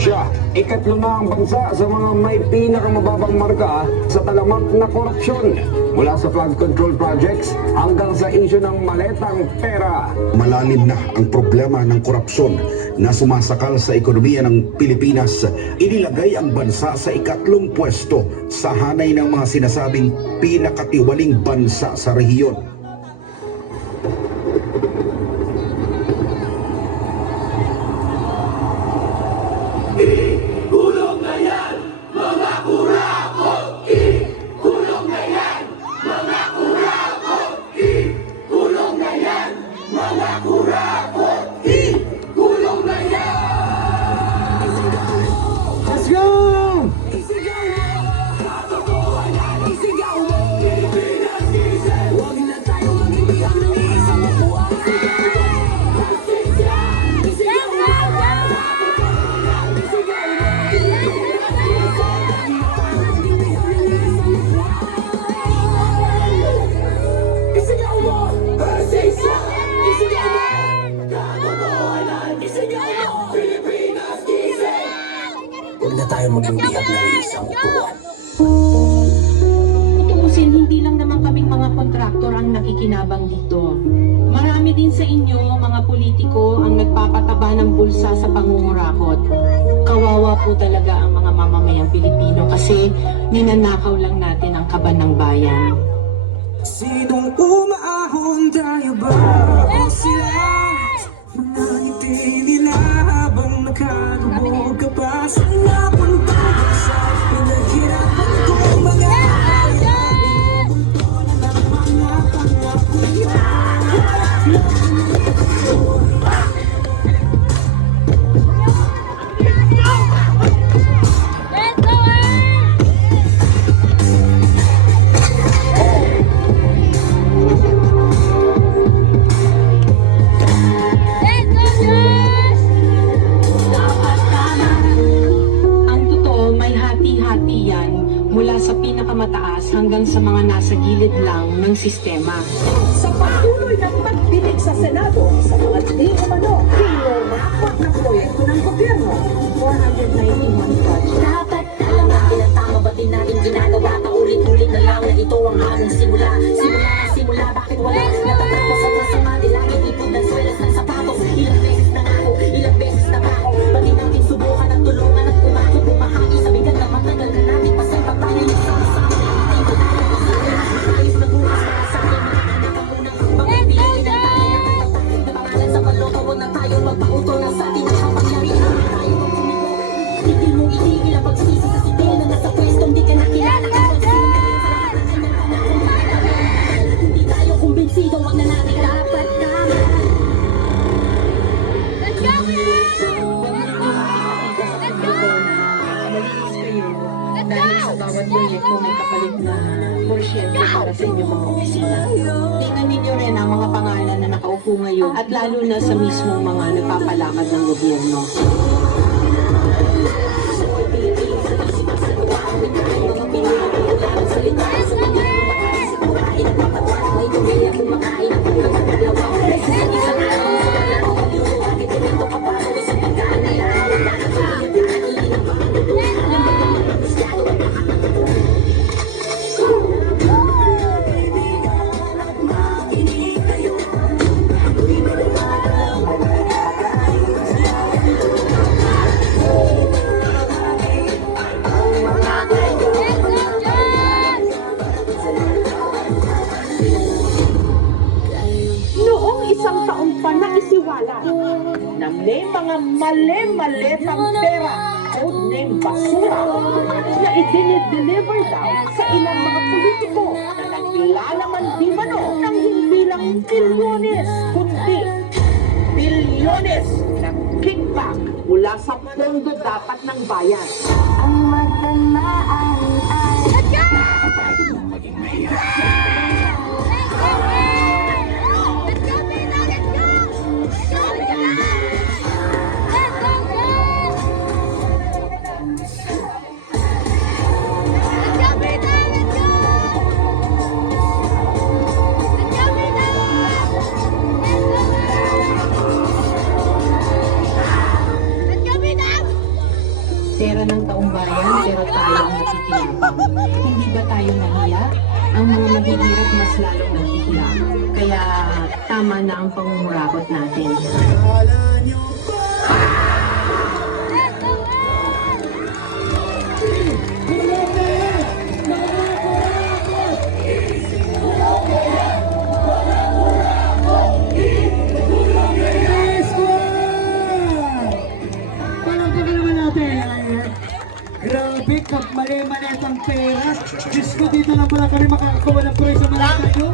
Asia, ikatlo na ang bansa sa mga may pinakamababang marka sa talamak na korupsyon. Mula sa flood control projects hanggang sa isyu ng maletang pera. Malalim na ang problema ng korupsyon na sumasakal sa ekonomiya ng Pilipinas. Inilagay ang bansa sa ikatlong pwesto sa hanay ng mga sinasabing pinakatiwaling bansa sa rehiyon. Huwag na tayo magbibihag ng isang upuan. Tutuusin, hindi lang naman kaming mga kontraktor ang nakikinabang dito. Marami din sa inyo, mga politiko, ang nagpapataba ng bulsa sa pangungurakot. Kawawa po talaga ang mga mamamayang Pilipino kasi ninanakaw lang natin ang kaban ng bayan. Sinong umaahon, tayo ba o sila? Mga ngiti nila habang nakakabog ka pa sa napunta sa pinaghirapan ko mga kaya. Ito na lang mga pangako niya. Mula sa pinakamataas hanggang sa mga nasa gilid lang ng sistema. Sa patuloy ng pagdinig sa Senado sa mga di umano, pinurapat na proyekto ng gobyerno, 491 projects. Dapat tama, ilang tama ba din natin ginagawa? Paulit-ulit na lang na ito ang aming simula. Simula, bakit wala? Natatapos sa masama, di laging ipod ng swelas ng sapatos. Ilang beses na ako, ilang beses na ba ako? Pati natin subukan at tulungan at pumasok, bumahagi sa bigat na matagal na natin pasang tayo yung sama-sama. Ito tayo pasaya, ayos na bukas para sa akin. Hinahanap ang munang pagpipili ng tayo na katatakot na pangalan sa baloto. Huwag na tayo magpauto na sa atin ang kapangyarihan. Tayo magpumiko, hindi mo itigil ang pagsisi sa sitil na nasa pwestong di ka nakilala. Hindi tayo kumbinsido, wag na natin dapat tama. Let's go! Malinis kayo dahil sa bawat proyekto may kapalit na porsyento para sa inyong mga opisina. Tingnan ninyo rin ang mga pangalan na nakaupo ngayon at lalo na sa mismong mga nagpapalakad ng gobyerno. Na may mga mali-maletang pera o name basura na idinideliver daw sa ilang mga politiko na naglalaman di mano ng hindi lang bilyones, kundi bilyones na kickback mula sa pondo dapat ng bayan. Ang magdanaan ay Pera ng taong bayan, pero tayo ang nakikinabang. Hindi ba tayo nahiya? Ang mga mahihirap mas lalong naghihirap. Kaya tama na ang pangungurakot natin. Grabe, mali-mali ang pera. Diyos ko, dito lang pala kami makakakuha ng presyo malaki nyo.